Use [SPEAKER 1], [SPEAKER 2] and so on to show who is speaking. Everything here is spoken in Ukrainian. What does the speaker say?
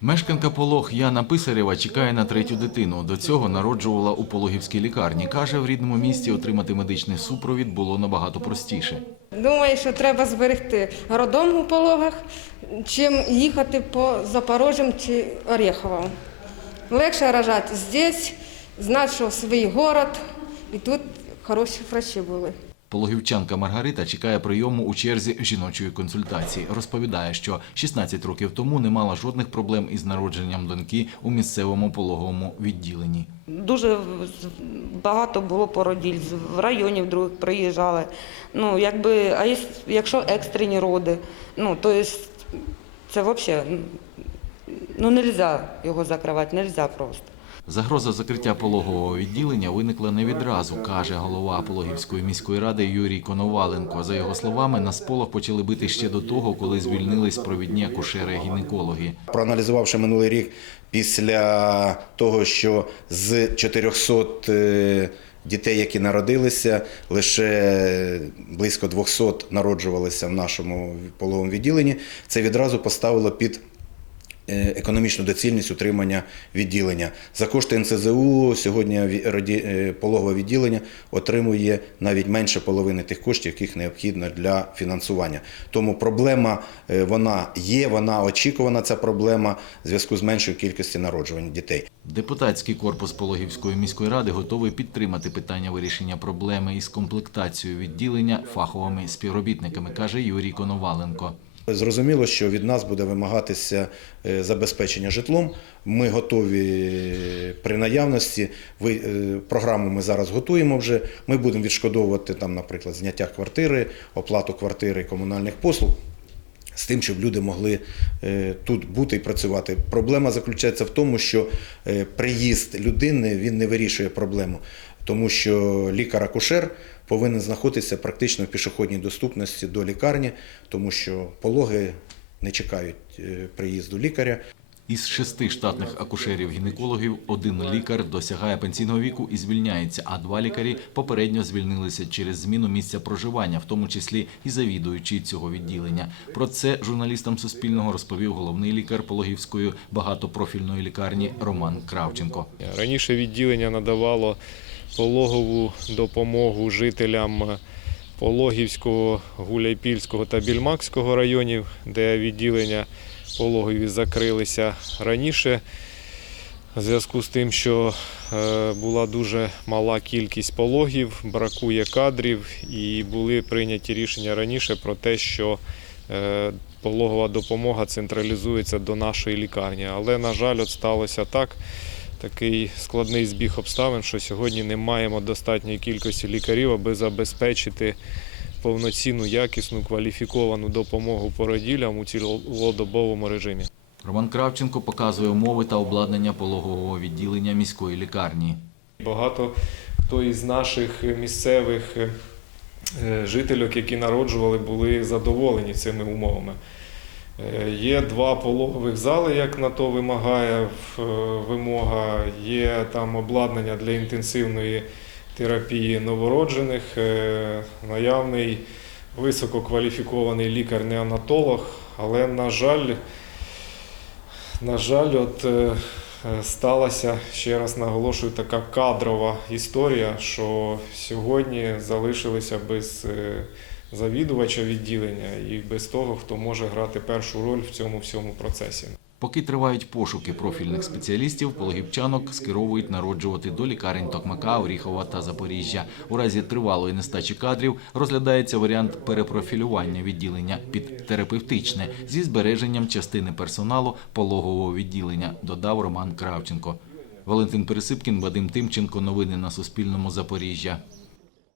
[SPEAKER 1] Мешканка Полог Яна Писарєва чекає на третю дитину. До цього народжувала у Пологівській лікарні. Каже, в рідному місті отримати медичний супровід було набагато простіше. Думаю, що треба зберегти роддом у пологах, чим їхати по Запорожжям чи Ореховому. Легше рожати здесь, знати, що свій город, і тут хороші врачі були.
[SPEAKER 2] Пологівчанка Маргарита чекає прийому у черзі жіночої консультації. Розповідає, що 16 років тому не мала жодних проблем із народженням доньки у місцевому пологовому відділенні.
[SPEAKER 1] Дуже багато було породіль, з- районів других приїжджали. Ну, якби, а якщо екстрені роди, ну, то це взагалі ну, не можна його закривати, не можна просто.
[SPEAKER 2] Загроза закриття пологового відділення виникла не відразу, каже голова Пологівської міської ради Юрій Коноваленко. За його словами, на сполох почали бити ще до того, коли звільнились провідні акушери-гінекологи.
[SPEAKER 3] Проаналізувавши минулий рік після того, що з 400 е, дітей, які народилися, лише близько 200 народжувалися в нашому пологовому відділенні, це відразу поставило під економічну доцільність утримання відділення. За кошти НСЗУ сьогодні е, пологове відділення отримує навіть менше половини тих коштів, яких необхідно для фінансування. Тому проблема е, вона є, вона очікувана. Ця проблема в зв'язку з меншою кількістю народжувань дітей.
[SPEAKER 2] Депутатський корпус Пологівської міської ради готовий підтримати питання вирішення проблеми із комплектацією відділення фаховими співробітниками, каже Юрій Коноваленко.
[SPEAKER 3] Зрозуміло, що від нас буде вимагатися е, забезпечення житлом. Ми готові при наявності. Ви, е, програму ми зараз готуємо вже. Ми будемо відшкодовувати там, наприклад, зняття квартири, оплату квартири комунальних послуг. З тим, щоб люди могли е, тут бути і працювати. Проблема заключається в тому, що приїзд людини він не вирішує проблему, тому що лікар-акушер повинен знаходитися практично в пішохідній доступності до лікарні, тому що пологи не чекають е, приїзду лікаря.
[SPEAKER 2] Із шести штатних акушерів-гінекологів один лікар досягає пенсійного віку і звільняється, а два лікарі попередньо звільнилися через зміну місця проживання, в тому числі і завідуючий цього відділення. Про це журналістам Суспільного розповів головний лікар Пологівської багатопрофільної лікарні Роман Кравченко.
[SPEAKER 4] Раніше відділення надавало пологову допомогу жителям Пологівського, Гуляйпільського та Більмакського районів, де відділення пологові закрилися раніше. В зв'язку з тим, що е, була дуже мала кількість пологів, бракує кадрів, і були прийняті рішення раніше про те, що е, пологова допомога централізується до нашої лікарні. Але, на жаль, от сталося так, такий складний збіг обставин, що сьогодні не маємо достатньої кількості лікарів, аби забезпечити повноцінну, якісну, кваліфіковану допомогу породілям у цілодобовому режимі.
[SPEAKER 2] Роман Кравченко показує умови та обладнання пологового відділення міської лікарні.
[SPEAKER 4] Багато хто із наших місцевих е, жителів, які народжували, були задоволені цими умовами. Е, Є два пологових зали, як на то вимагає е, вимога. Є там обладнання для інтенсивної терапії новороджених, е, наявний висококваліфікований лікар-неонатолог, але, на жаль, на жаль, от сталася, ще раз наголошую, така кадрова історія, що сьогодні залишилися без завідувача відділення і без того, хто може грати першу роль в цьому всьому процесі.
[SPEAKER 2] Поки тривають пошуки профільних спеціалістів, пологівчанок скеровують народжувати до лікарень Токмака, Оріхова та Запоріжжя. У разі тривалої нестачі кадрів розглядається варіант перепрофілювання відділення під терапевтичне зі збереженням частини персоналу пологового відділення, додав Роман Кравченко. Валентин Пересипкін, Вадим Тимченко. Новини на Суспільному. Запоріжжя.